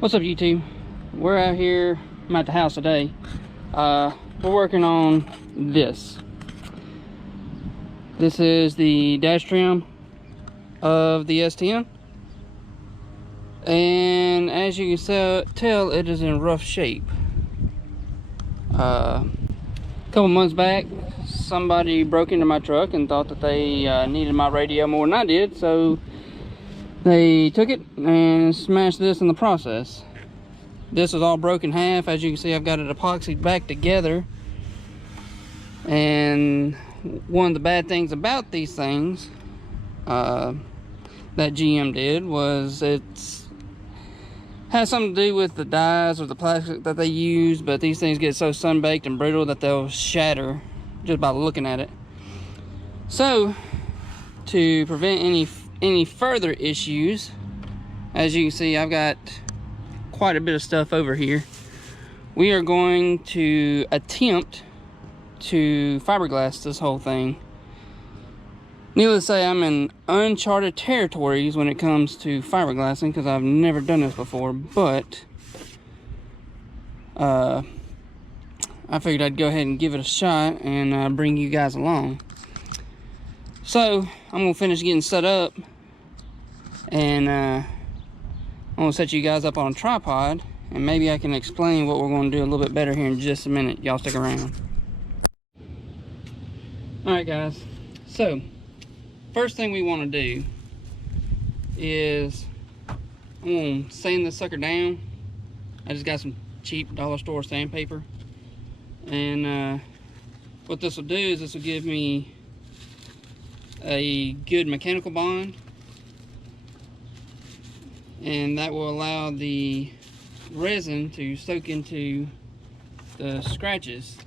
What's up, YouTube? We're out here. I'm at the house today. We're working on this. This is the dash trim of the S10, and as you can tell, it is in rough shape. A couple months back, somebody broke into my truck and thought that they needed my radio more than I did, so they took it and smashed this in the process. This is all broken in half. As you can see, I've got it epoxied back together. And one of the bad things about these things that GM did was it has something to do with the dyes or the plastic that they use, but these things get so sun-baked and brittle that they'll shatter just by looking at it. So, to prevent any further issues, as you can see, I've got quite a bit of stuff over here. We are going to attempt to fiberglass this whole thing. Needless to say, I'm in uncharted territories when it comes to fiberglassing because I've never done this before, but I figured I'd go ahead and give it a shot and bring you guys along. So I'm gonna finish getting set up, and I'm gonna set you guys up on a tripod, and maybe I can explain what we're gonna do a little bit better here in just a minute. Y'all stick around. All right, guys. So first thing we want to do is I'm gonna sand this sucker down. I just got some cheap dollar store sandpaper, and what this will do is this will give me a good mechanical bond, and that will allow the resin to soak into the scratches,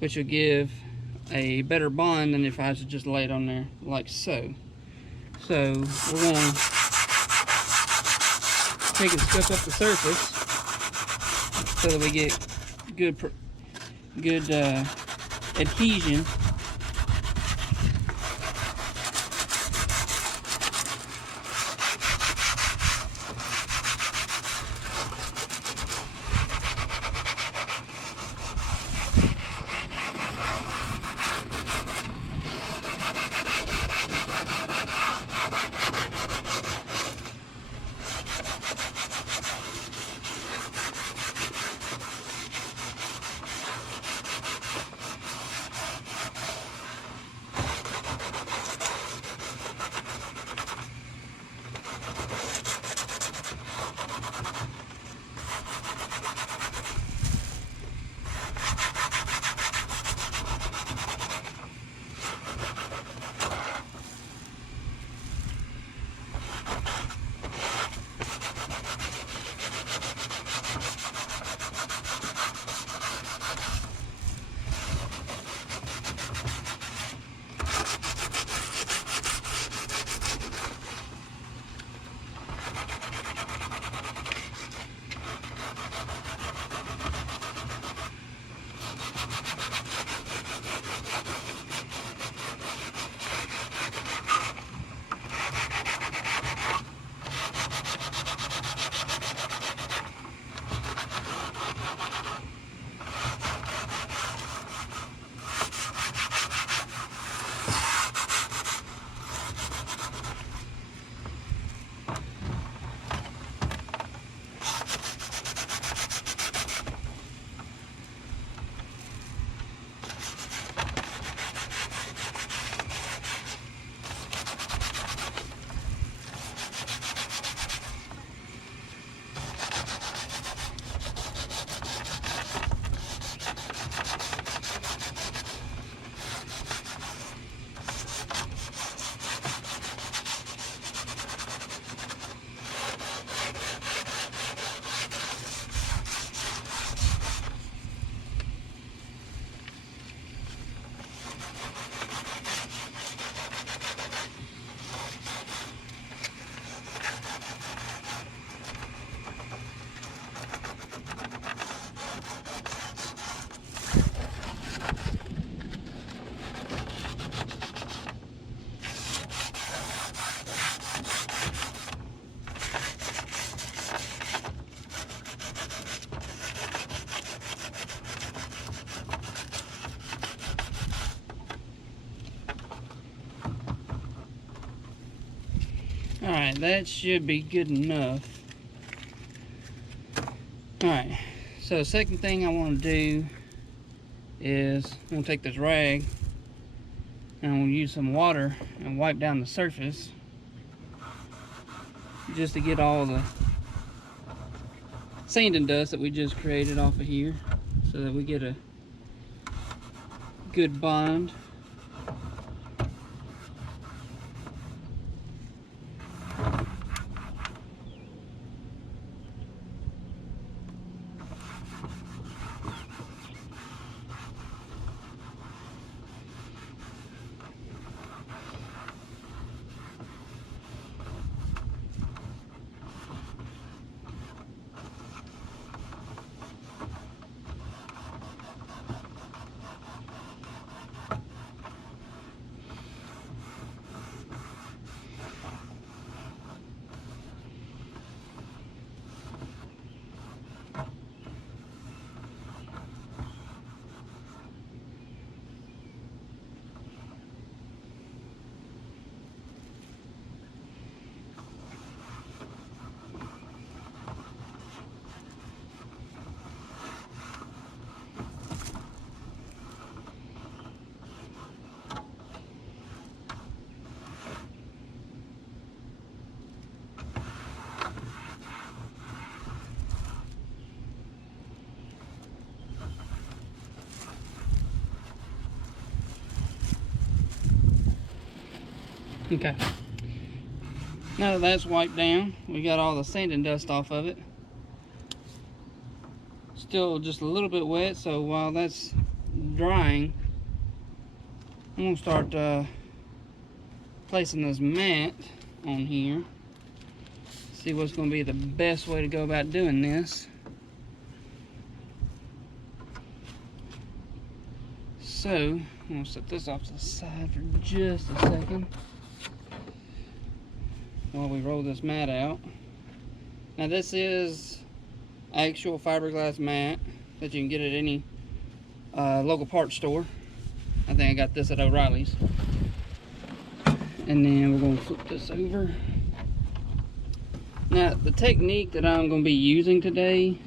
which will give a better bond than if I was to just lay it on there like so. So we're going to take and scuff up the surface so that we get good adhesion. Alright, that should be good enough. Alright, so the second thing I want to do is I'm going to take this rag and I'm going to use some water and wipe down the surface just to get all the sand and dust that we just created off of here so that we get a good bond. Okay, now that that's wiped down, we got all the sand and dust off of it. Still just a little bit wet, so while that's drying, I'm gonna start placing this mat on here. See what's gonna be the best way to go about doing this. So I'm gonna set this off to the side for just a second while we roll this mat out. Now this is actual fiberglass mat that you can get at any local parts store. I think I got this at O'Reilly's. And then we're going to flip this over. Now the technique that I'm going to be using today,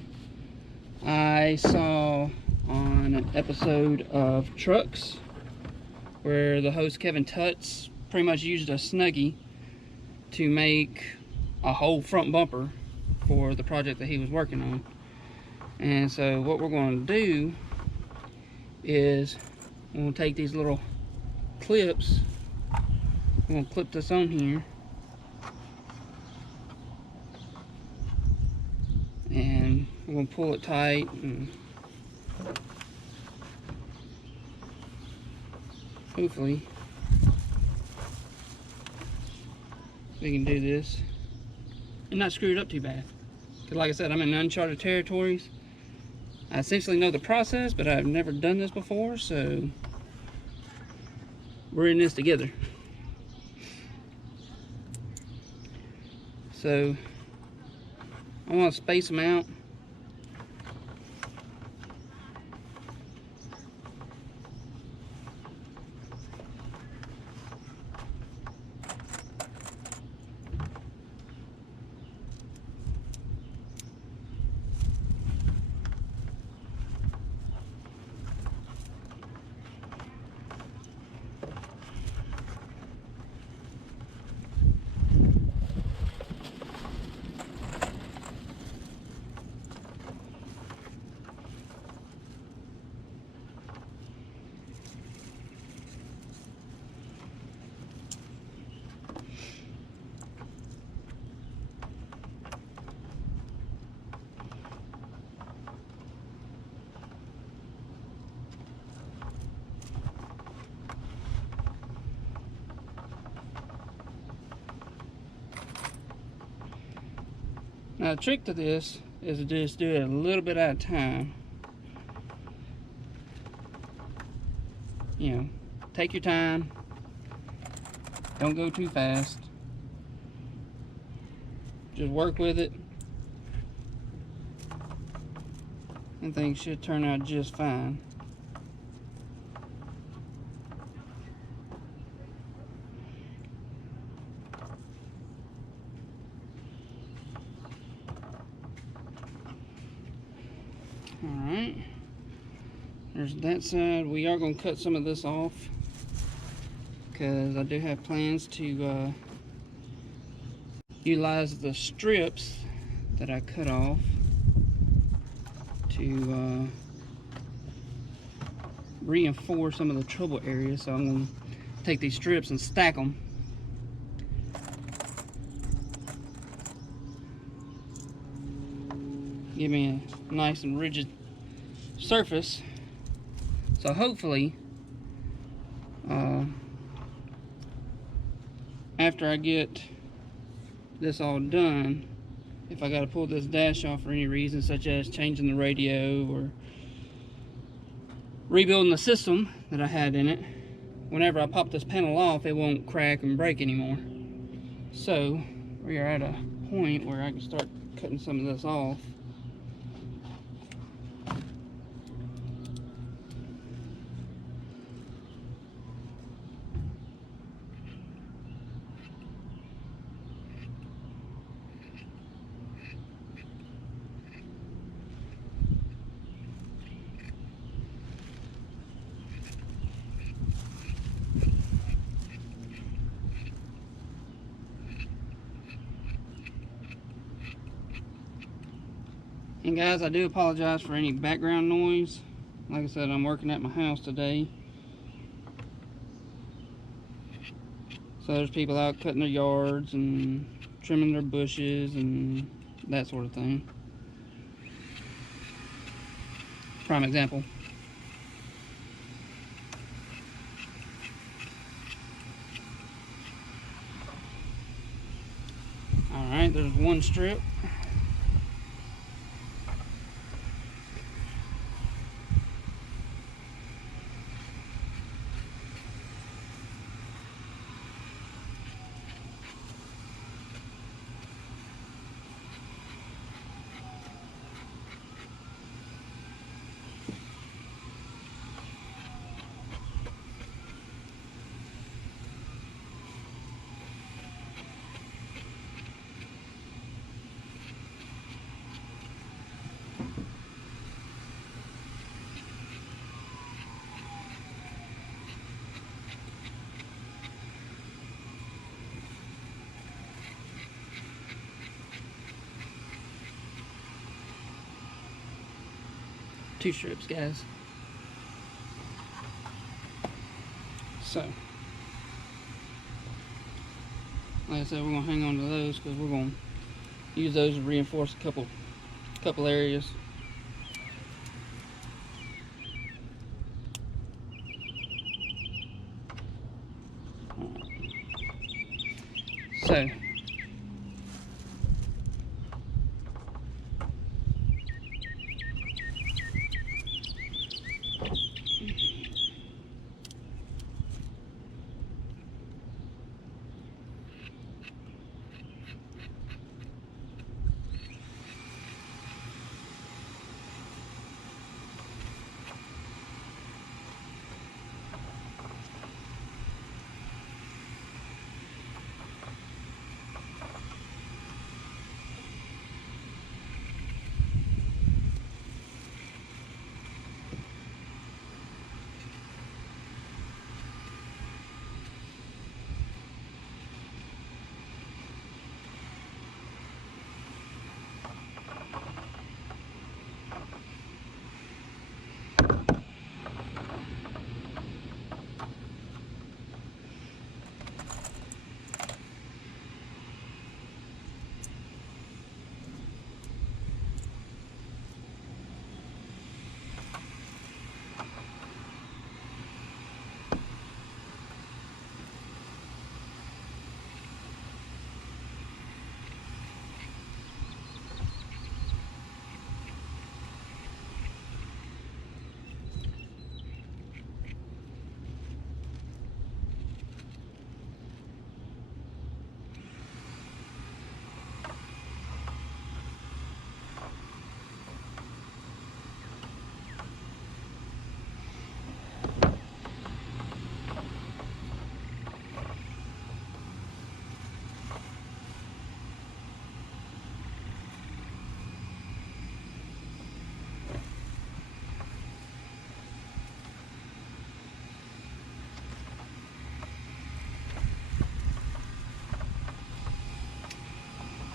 I saw on an episode of Trucks where the host Kevin Tutts pretty much used a Snuggie to make a whole front bumper for the project that he was working on. And so what we're going to do is we're going to take these little clips, we're going to clip this on here, and we're going to pull it tight, and hopefully we can do this and not screw it up too bad. Because like I said, I'm in uncharted territories. I essentially know the process, but I've never done this before, so we're in this together. So I want to space them out. Now the trick to this is to just do it a little bit at a time. You know, take your time. Don't go too fast. Just work with it. And things should turn out just fine. Alright. There's that side. We are going to cut some of this off, because I do have plans to utilize the strips that I cut off to reinforce some of the trouble areas. So I'm going to take these strips and stack them. Give me a nice and rigid surface. So hopefully, after I get this all done, if I got to pull this dash off for any reason, such as changing the radio or rebuilding the system that I had in it, whenever I pop this panel off, it won't crack and break anymore. So we are at a point where I can start cutting some of this off. And guys, I do apologize for any background noise. Like I said, I'm working at my house today. So there's people out cutting their yards and trimming their bushes and that sort of thing. Prime example. Alright, there's one strip. Two strips, guys. So, like I said, we're gonna hang on to those because we're gonna use those to reinforce a couple areas. So,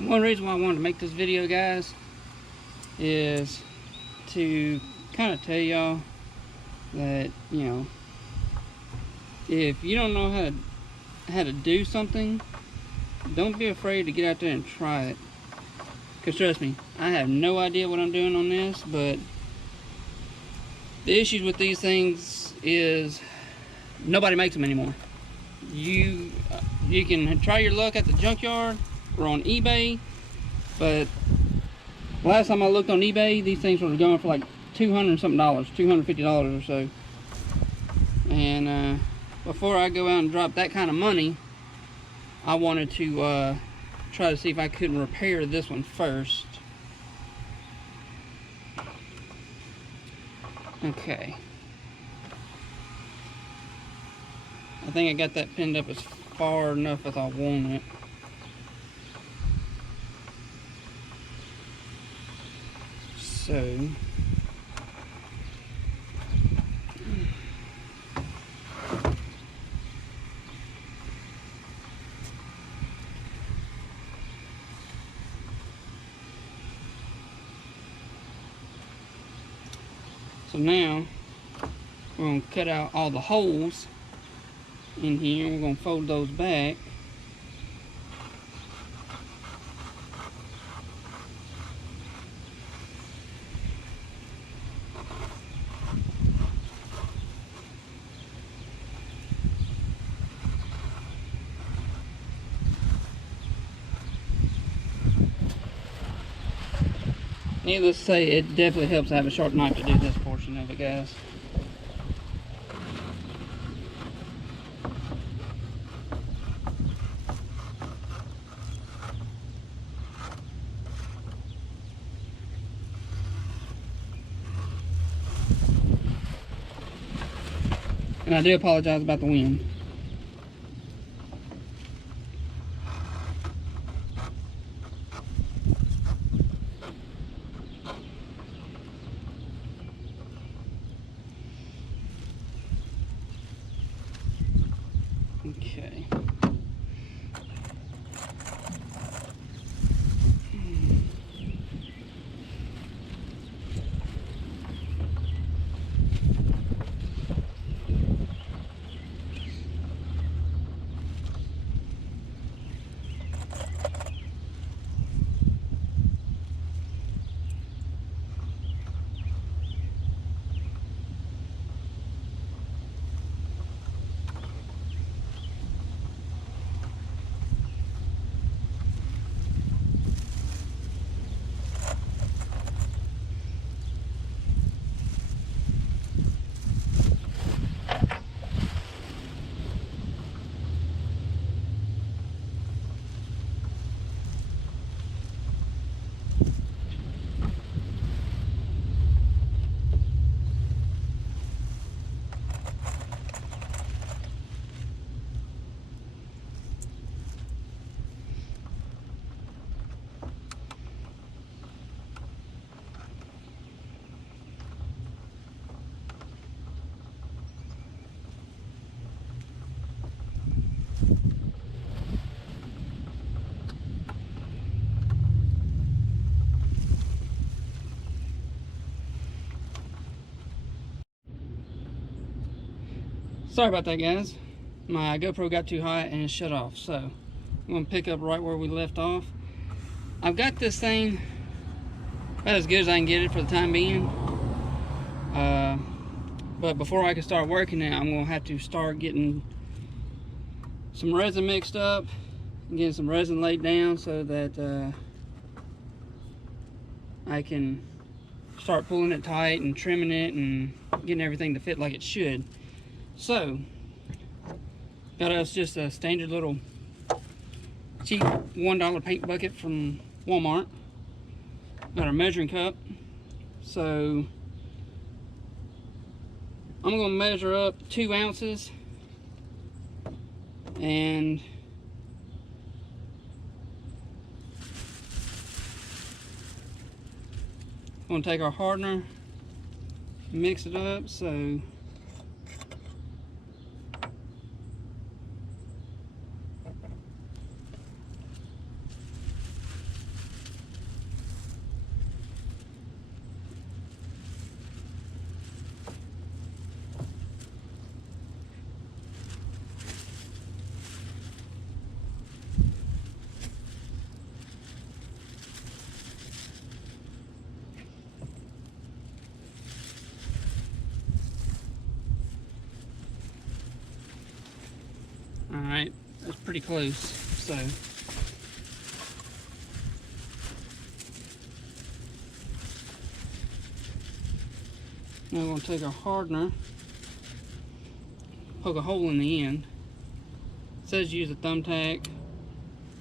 One reason why I wanted to make this video, guys, is to kind of tell y'all that, you know, if you don't know how to do something, don't be afraid to get out there and try it. Because trust me, I have no idea what I'm doing on this, but the issues with these things is nobody makes them anymore. You can try your luck at the junkyard or on eBay, but last time I looked on eBay, these things were going for like $200 something, $250 or so. And before I go out and drop that kind of money, I wanted to try to see if I couldn't repair this one first. Okay. I think I got that pinned up as far enough as I want it. So now we're going to cut out all the holes in here. We're going to fold those back. Needless to say, it definitely helps to have a sharp knife to do this portion of it, guys. And I do apologize about the wind. Okay. Sorry about that, guys. My GoPro got too hot and it shut off. So I'm going to pick up right where we left off. I've got this thing about as good as I can get it for the time being. But before I can start working it, I'm going to have to start getting some resin mixed up, getting some resin laid down so that I can start pulling it tight and trimming it and getting everything to fit like it should. So, got us just a standard little cheap $1 paint bucket from Walmart. Got our measuring cup. So, I'm going to measure up 2 ounces and I'm going to take our hardener, mix it up. So pretty close. So now we're going to take our hardener, poke a hole in the end. It says use a thumbtack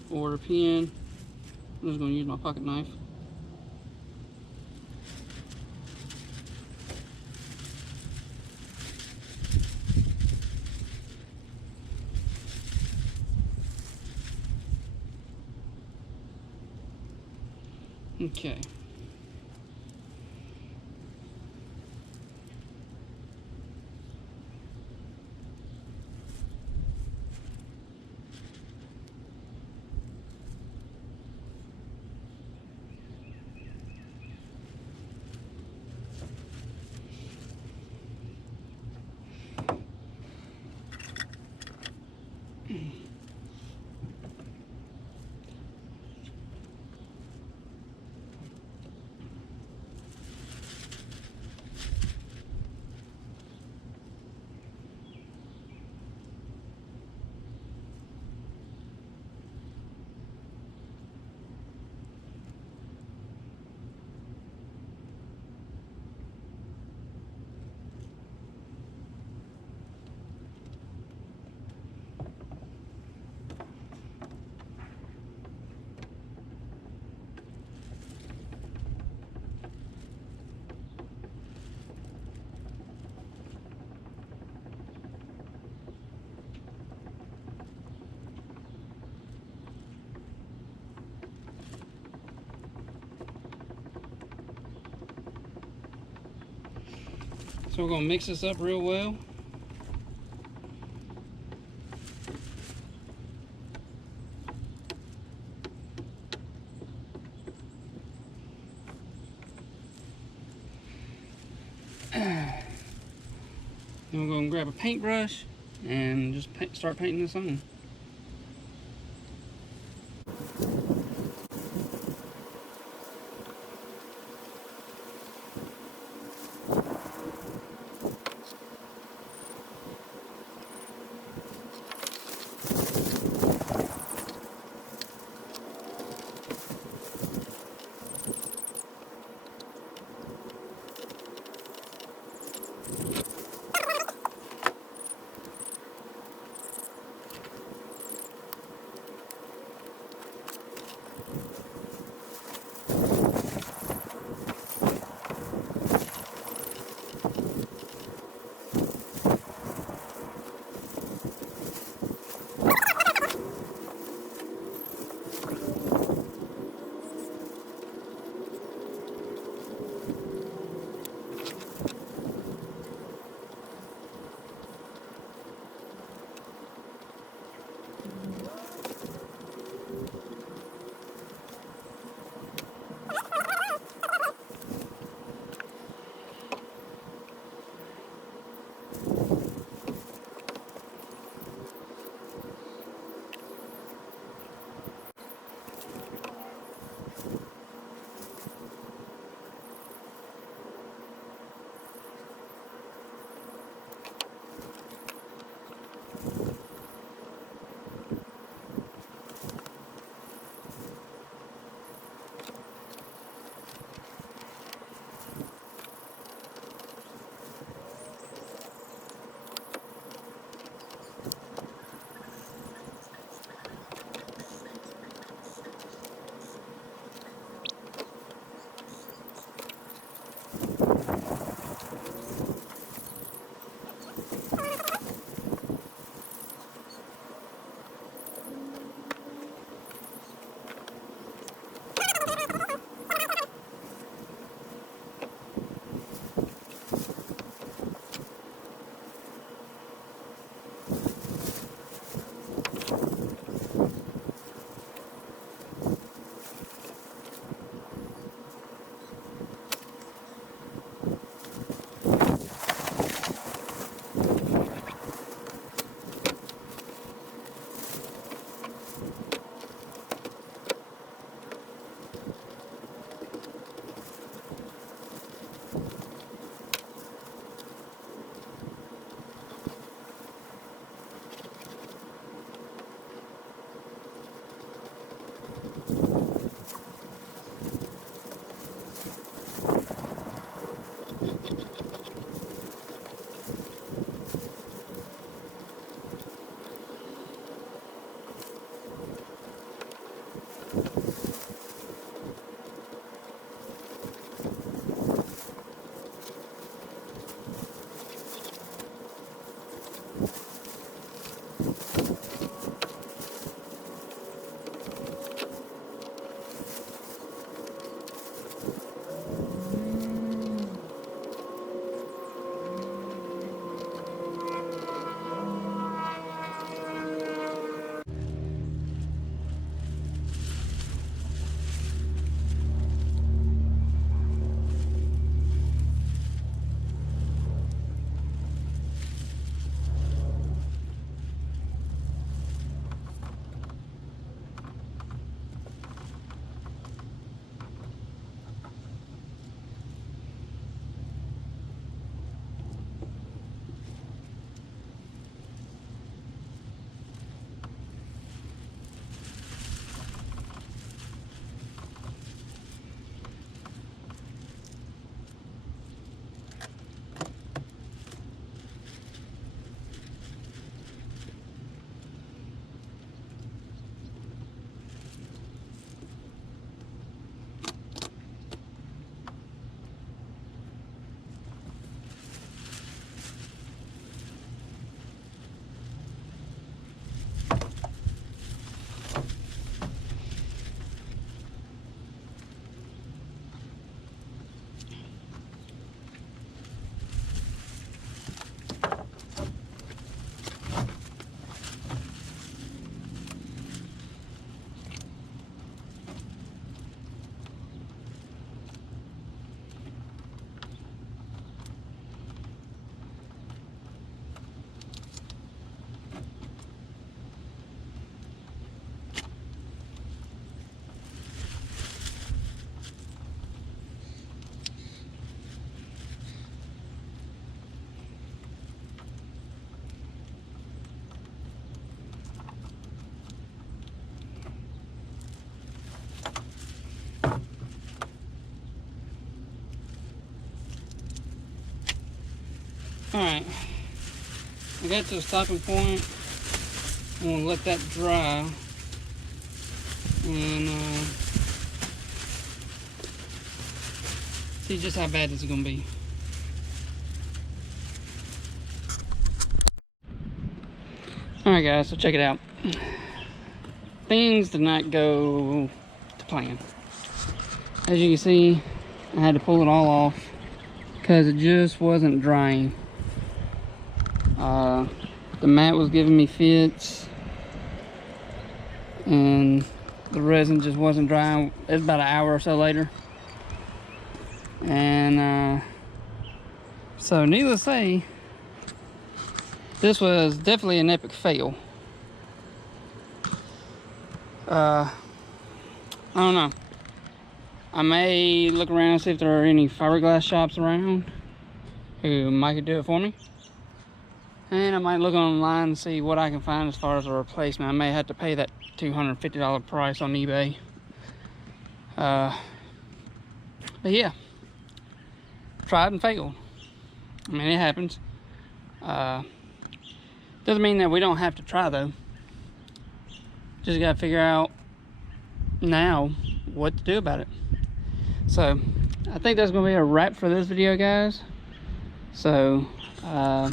or a pin. I'm just going to use my pocket knife. Okay. So we're going to mix this up real well. Then we're going to grab a paintbrush and just start painting this on. Alright, I got to a stopping point. I'm gonna let that dry and see just how bad this is gonna be. Alright guys, so check it out. Things did not go to plan. As you can see, I had to pull it all off because it just wasn't drying. The mat was giving me fits and the resin just wasn't drying. It was about an hour or so later. And so needless to say, this was definitely an epic fail. I don't know. I may look around and see if there are any fiberglass shops around who might could do it for me. And I might look online and see what I can find as far as a replacement. I may have to pay that $250 price on eBay. But yeah, tried and failed. I mean, it happens. Doesn't mean that we don't have to try though. Just gotta figure out now what to do about it. So I think that's gonna be a wrap for this video, guys. So I'll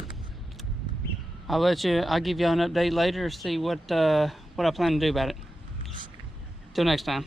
give you an update later, see what I plan to do about it. Till next time.